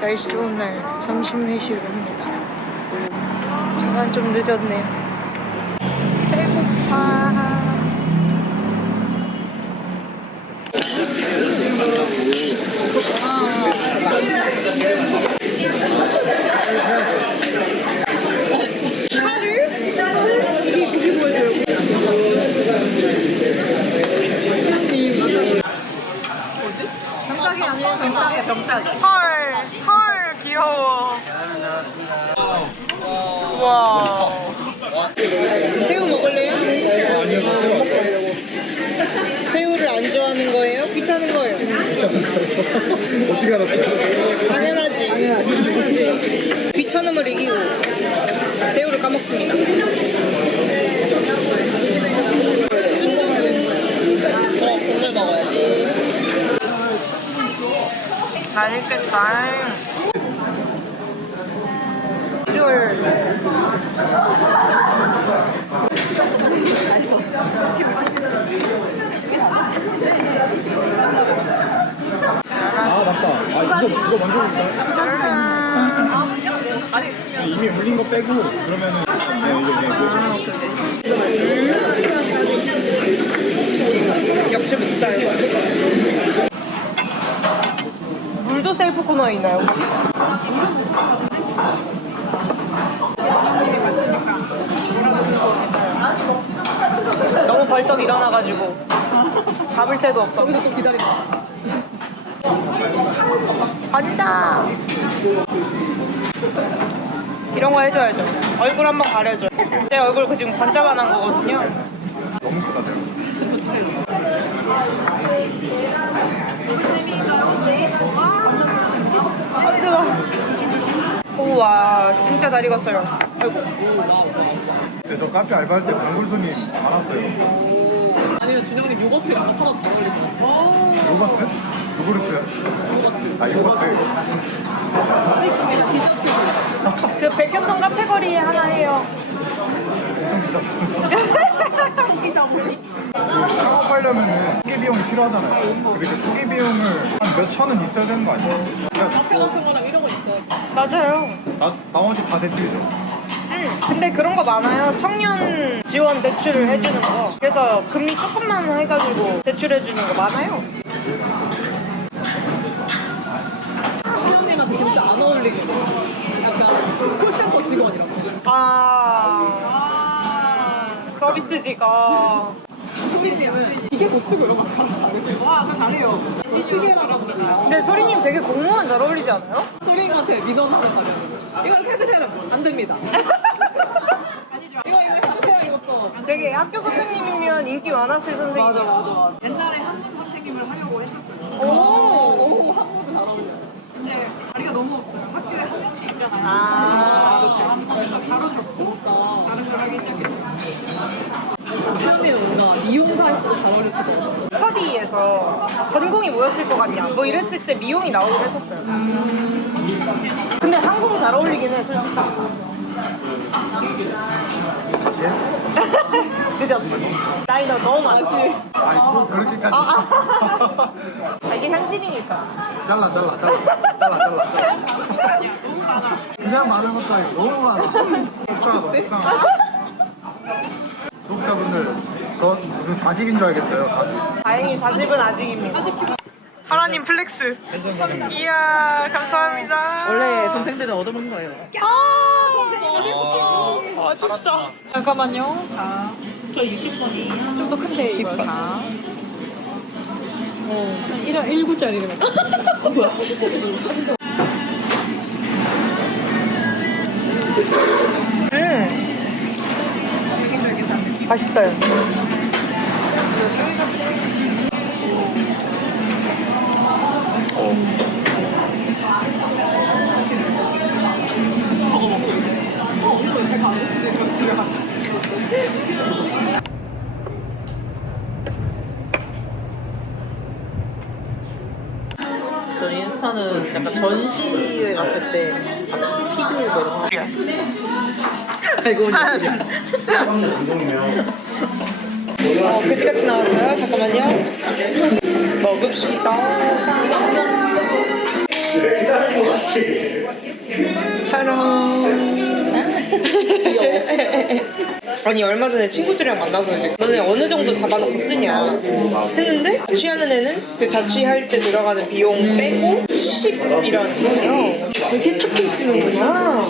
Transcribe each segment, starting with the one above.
날씨 좋은 날 점심 회식을 합니다. 저만 좀 늦었네요. 배고파. 병따기 아니에요? 병따기 병따기 헐, 헐, 귀여워. 와. 새우 먹을래요? 새우를 안 좋아하는 거예요? 귀찮은 거예요? 어떻게 알았어요? 당연하지. 귀찮음을 이기고 새우를 까먹습니다. 어, 국물 먹어야지. 맛있겠다. 줄. 아 맞다. 아 이거 이거 먼저 볼까요? 이미 물린 거 빼고 그러면은 네, 이거 그냥 맵다 물도 셀프 코너에 있나요? 너무 벌떡 일어나가지고 잡을 새도 없어. 또 기다리고. 앉아. 이런 거 해줘야죠. 얼굴 한번 가려줘. 제 얼굴 그 지금 관자만한 거거든요. 너무 크다 내가. 아, 뜨거. 우와, 진짜 잘 익었어요. 아이고. 근데 저 카페 알바할 때 단골 손님 많았어요. 아니면 준영님 요거트랑 하나 잘 어울리잖아 요거트? 요구르트? 아 요거트. 그 백현동 카페거리에 하나 해요. 엄청 비싸. 초기 자본이. 그 창업하려면은 초기 비용이 필요하잖아요. 그러니까 초기 비용을 한 몇 천은 있어야 되는 거 아니에요? 그냥 카페 같은 거랑 이런 거 있어 맞아요. 나, 나머지 다 대출이죠. 응. 근데 그런 거 많아요. 청년 지원 대출을 해주는 거. 그래서 금리 조금만 해가지고 대출해주는 거 많아요. 수영님한테 진짜 안 어울리게 약간 콜센터 직원 이런 거 아. 서비스지가. 수빈님은 기계 고치고 이런 거 잘하는 와저 잘해요 시계 알아보니까 근데 소리님 되게 공무원 잘 어울리지 않아요? 수빈님한테 민원하러 가면 이건 해주세요 안 됩니다 이거 이거 해주세요 이것도 되게 학교 선생님이면 인기 많았을 선생님. 맞아, 맞아, 맞아. 옛날에 한분 선생님을 하려고 했었어요 오! 오 한국도 잘 어울려요 근데 자리가 너무 없어요 학교에 한 명씩 있잖아요 아. 그래서 한 번에서 바로 접고 다른 걸 하기 시작했어요 수빈님은 뭔가 미용사에서 잘 어울릴 수도 있고 스터디에서 전공이 뭐였을 것 같냐 뭐 이랬을 때 미용이 나오긴 했었어요 근데 항공 잘 어울리긴 해 솔직히 다시 해? 늦었어 나이 너 너무 많아 아니 꼭 그렇게까지. 아, 아. 아, 이게 현실이니까 잘라 잘라 잘라 잘라 잘라 잘라. 그냥 많은 것도 아니고 너무 많아. 속상하다 속상하다. 구독자분들 저 무슨 좌식인 줄 알겠어요. 좌식. 다행히 40은 아직입니다 하나님 플렉스 이야 감사합니다 원래 동생들은 얻어먹는 거예요 아 동생 어디고 멋있어 잠깐만요 자 저희 60번이 좀더 큰데 이거. 자. 어, 1, 1구짜리를 음. 맛있어요. 저 인스타는 약간 전시회 갔을 때 알고 보니 어, 그지같이 나왔어요. 잠깐만요. 먹읍시다. 아니 얼마 전에 친구들이랑 만나서 이제 너네 어느 정도 잡아놓고 쓰냐 했는데 취하는 애는 그 자취할 때 들어가는 비용 빼고 70이라는 거예요 되게 조금 쓰는구나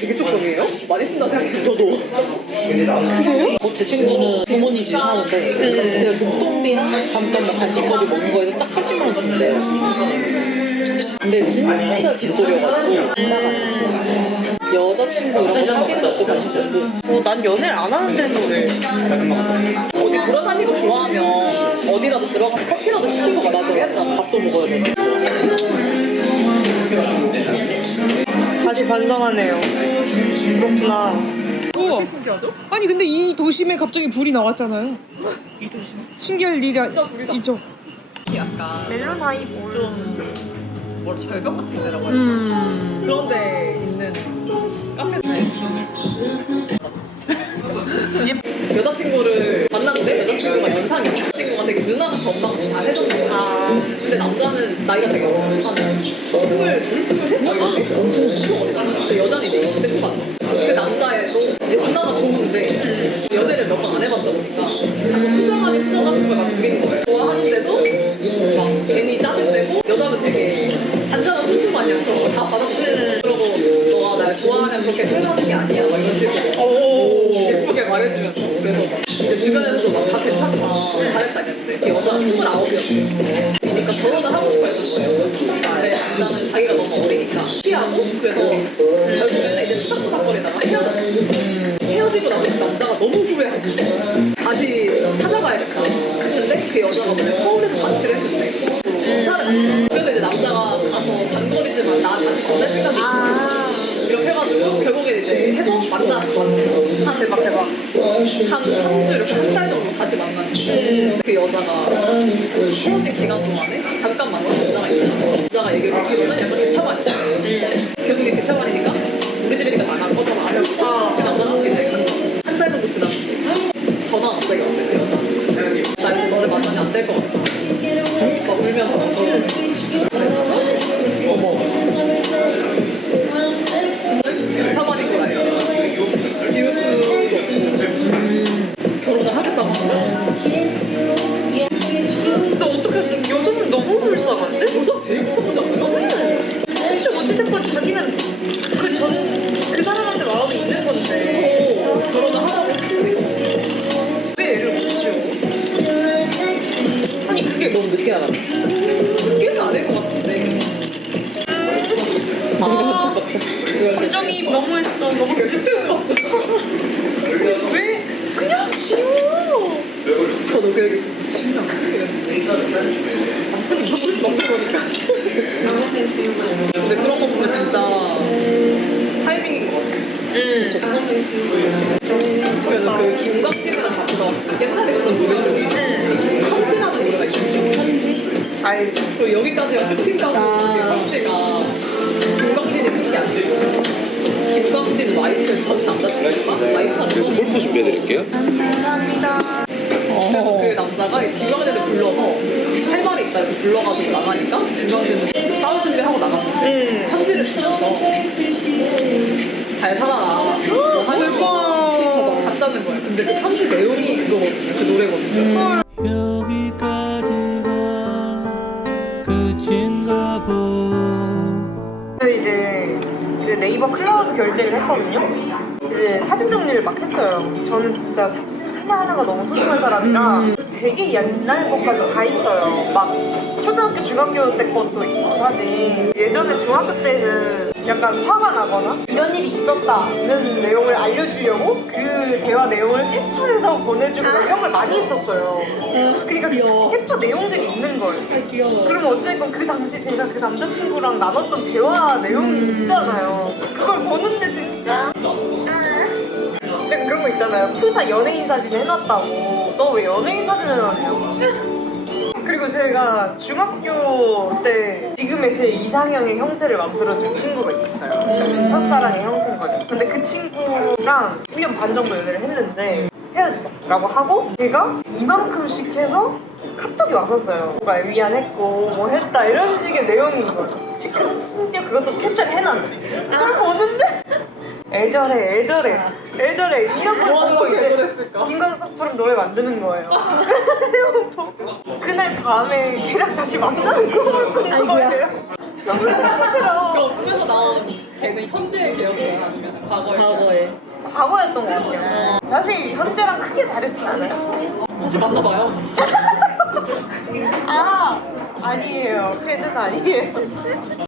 되게 조금이에요? 많이 쓴다 생각해요. 저도. 그래요? 어, 제 친구는 부모님 집에 사는데 그 교통비랑 잠깐 뭐 간식거리 먹는 거에서 딱 30만 원 쓴대요. 근데 진짜 뒷돌이어가지고 안 나가요. 여자친구 이런 거 사귀는 것도 관심 없고 어, 난 연애를 안 하는데도 왜 어디 돌아다니고 좋아하면 어디라도 들어가서 커피라도 시키고 맞아 가야겠다. 밥도 먹어야 돼. 다시 반성하네요. 그렇구나. 우와. 신기하죠? 아니 근데 이 도심에 갑자기 불이 나왔잖아요. 이 도심 신기할 일이 진짜 불이다. 이죠 약간 멜론 하이볼. 좀 뭐라 절벽 같은 데라고 되나? 음 그런 데 있는 여자친구를 만났는데 여자친구가 연상이 여자친구가 되게 누나가 엄마가 잘 해줬는 거야 근데 남자는 나이가 되게 어려 한 스물 둘, 스물 셋? 엄청 엄청 어리잖아 근데 여자는 이제 20대 후반. 그 남자애도 이제 누나가 좋은데 연애를 몇 번 안 해봤다 보니까 자꾸 투정하니 투정하는 걸막 부리는 거예요. 좋아하는데도 막 괜히 짜증내고 여자는 되게 잔잔한 소수 마냥 그런 거다 받아주고 그러고 너가 날 그렇게 표현하는 게 아니야. 막 이런 식으로. 예쁘게 말해주면 서 그래서 막 이제 주변에서도 막다 괜찮다. 잘했다 이랬는데. 그 여자가 스물아홉이었어요 그러니까 결혼을 하고 싶어 했던 거예요 근데 남자는 자기가 너무 어리니까 피하고 그래서 결국에는 이제 수닥수닥거리다가 헤어졌어. 헤어지고 나서 남자가 너무 후회하고 다시 찾아가야겠다 했는데 그 여자가 원래 서울에서 반치를 했는데 이사를 그래서 이제 남자가 가서 장거리지만 나 다시 만날 생각이 있고. 이렇게 해가지고 결국에 이제 해서 만났어 한 대박 대박. 한 3주 이렇게 한 달 정도 다시 만났는데 그 여자가 헤어진 기간 동안에 잠깐 남자가 있는데 그 여자가 얘기를 듣기로는 약간 개차반이야 계속 이게 개차반이니까 우리 집이니까 나갈 거잖아 그 남자가 이제 한달 정도 지났는데 전화 갑자기 왔대 그 여자 나 이제 만나면 안 될 것 같아 너무 늦게 알았네. 늦게는 아닐 것 같은데 아. 감정이 너무했어. 너무 받죠 왜? 그냥 지워. 저도 그 얘기 좀 지우면 안 되겠는데. 남편이 너무 먹는 거니까 근데 그런 거 보면 진짜 타이밍인 것 같아. 응 그래서 그 김광진이 그리고 여기까지가 끝인가고 김광진가 김광진이 쓴게 아니고 김광진 와이프 전 남자친구가? 와이프한테 그래서 골프 준비해드릴게요. 감사합니다. 그래서 그 남자가 김광진을 불러서 할 말이 있다 이렇게 불러가지고 나가니까 김광진은 싸울 준비하고 나갔어 응 편지를 주면서 잘 살아라. 너 하는 거 싫다 한다는 거야 근데 그 편지 내용이 그거거든요. 그 노래거든요 결제를 했거든요. 이제 사진 정리를 막 했어요. 저는 진짜 사진 하나하나가 너무 소중한 사람이라 되게 옛날 것까지 다 있어요. 막 초등학교, 중학교 때 것도 있고 사진. 예전에 중학교 때는 약간 화가 나거나 이런 일이 있었다는 내용을 알려주려고 그 대화 내용을 캡처해서 보내주고 막 이런 걸 많이 했었어요. 그러니까 그 캡처 내용들이 있는 거예요. 그러면 어쨌든 그 당시 제가 그 남자친구랑 나눴던 대화 내용이 있잖아요. 그걸 보는데 진짜. 약간 그런 거 있잖아요. 푸사 연예인 사진 해놨다고. 너 왜 연예인 사진 해놨냐고. 그리고 제가 중학교 때 지금의 제 이상형의 형태를 만들어준 친구가 있어요. 첫사랑의 형태인 거죠. 근데 그 친구랑 1년 반 정도 연애를 했는데 헤어지자 라고 하고 걔가 이만큼씩 해서 카톡이 왔었어요. 뭔가 위안했고 뭐 했다 이런 식의 내용인 거예요. 시- 심지어 그것도 캡처를 해놨지. 그걸 보는데 애절해 애절해 애절해 이런 걸 보고 어떻게 이제? 김광석처럼 노래 만드는 거예요. 그날 밤에 걔랑 다시 만나는 꿈을 꾼 거예요. 너무. 저 꿈에서 나온 걔는 현재의 걔였어요? 아니면 과거의 과거에. 과거였던 것 같아요. 사실 현재랑 크게 다르진 않아요. 다시 만나봐요. 아 아니에요. 걔는 아니에요.